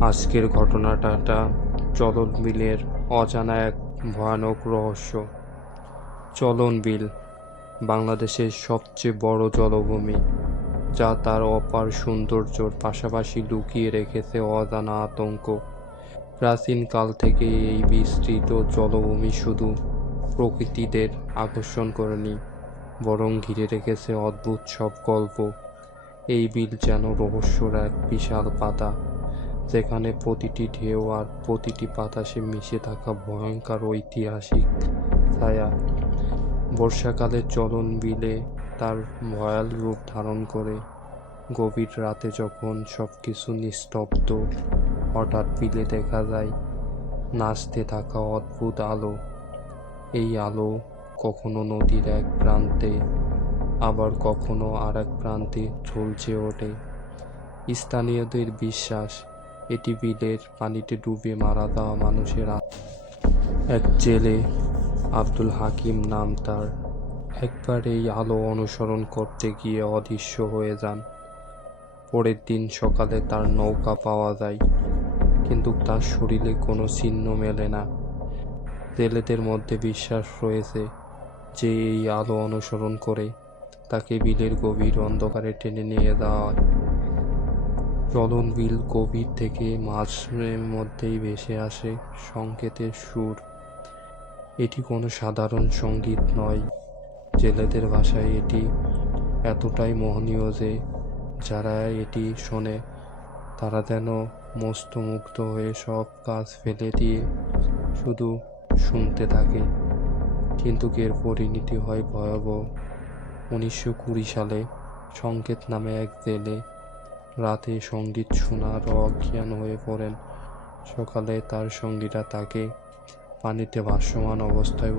আজকের ঘটনাটা চলন বিলের অজানা এক ভয়ানক রহস্য। চলন বিল বাংলাদেশের সবচেয়ে বড় জলভূমি, যা তার অপার সৌন্দর্যর পাশাপাশি লুকিয়ে রেখেছে অজানা আতঙ্ক। প্রাচীনকাল থেকে এই বিস্তৃত জলভূমি শুধু প্রকৃতিদের আকর্ষণ করেনি, বরং ঘিরে রেখেছে অদ্ভুত সব গল্প। এই বিল যেন রহস্যর এক বিশাল পাতা। যেখানে প্রতিটি ঢেউ আর প্রতিটি বাতাসে মিশে থাকা ভয়ঙ্কর ঐতিহাসিক ছায়া। বর্ষাকালে চলন বিলে তার ভয়াল রূপ ধারণ করে। গভীর রাতে যখন সব কিছু নিস্তব্ধ, হঠাৎ বিলে দেখা যায়, নাচতে থাকা অদ্ভুত আলো। এই আলো কখনো নদীর এক প্রান্তে, আবার কখনো আর এক প্রান্তে ঝলসে ওঠে। স্থানীয়দের বিশ্বাস এটি বিলের পানিতে ডুবে মারা যাওয়া মানুষের। এক জেলে আব্দুল হাকিম নাম তার। একবার এই আলো অনুসরণ করতে গিয়ে অদৃশ্য হয়ে যান। পরের দিন সকালে তার নৌকা পাওয়া যায়, কিন্তু তার শরীরে কোনো চিহ্ন মেলে না। জেলেদের মধ্যে বিশ্বাস রয়েছে যে এই আলো অনুসরণ করে তাকে বিলের গভীর অন্ধকারে টেনে নিয়ে যাওয়া হয়। চলন বিল গভীর থেকে মাঝের মধ্যেই ভেসে আসে সংকেতের সুর। এটি কোনো সাধারণ সংগীত নয়। জেলেদের ভাষায় এটি এতটাই মোহনীয় যে, যারা এটি শোনে, তারা যেন মস্তমুগ্ধ হয়ে সব কাজ ফেলে দিয়ে শুধু শুনতে থাকে। কিন্তু এর পরিণতি হয় ভয়াবহ। উনিশশো কুড়ি সালে সংকেত নামে এক জেলে রাতে সংগীত শোনার অজ্ঞান হয়ে পড়েন। সকালে তার সঙ্গীরা তাকে পানিতে ভাসমান অবস্থায়